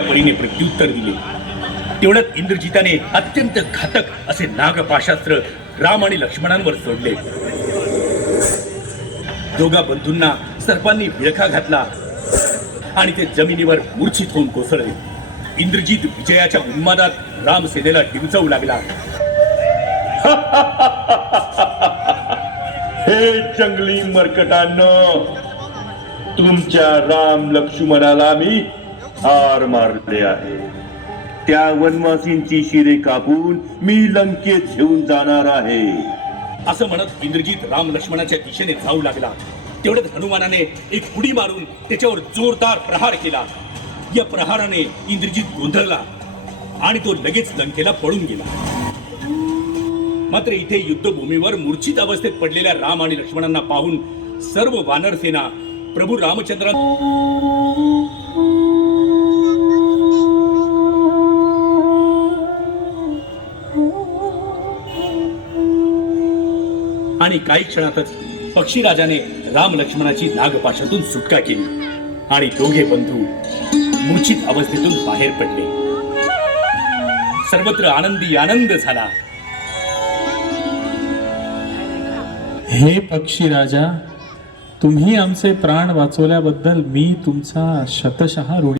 परीने प्रत्युत्तर दिले। तेवढ्यात इंद्रजिताने अत्यंत घातक असे नागपाशास्त्र राम आणि लक्ष्मणांवर सोडले। दोघा बंधूंना सर्पांनी विळखा घातला आणि ते जमिनीवर मूर्छित होऊन कोसळले। इंद्रजित विजयाच्या उन्मादात रामसेनेला डिवचवू लागला। हे जंगली मरकटांनो, तुमच्या राम लक्ष्मणाला मी हार मारले आहे। त्या वनवासींची शिरे कापून मी लंकेत घेऊन जाणार आहे। असं म्हणत इंद्रजित राम लक्ष्मणाच्या दिशेने जाऊ लागला। तेवढ्यात हनुमानाने एक उडी मारून त्याच्यावर जोरदार प्रहार केला। या प्रहाराने इंद्रजित गोंधळला आणि तो लगेच लंकेला पळून गेला। मात्र इथे युद्धभूमीवर मूर्छित अवस्थेत पडलेल्या राम आणि लक्ष्मणांना पाहून सर्व वानर सेना प्रभू रामचंद्र आणि काही क्षणातच पक्षीराजाने राम लक्ष्मणाची नागपाशातून सुटका केली आणि दोघे बंधू मूर्छित अवस्थेतून बाहेर पडले। सर्वत्र आनंदी आनंद झाला। हे पक्षी राजा, तुम्ही आमचे प्राण वाचवल्याबद्दल मी तुमचा शतशः ऋणी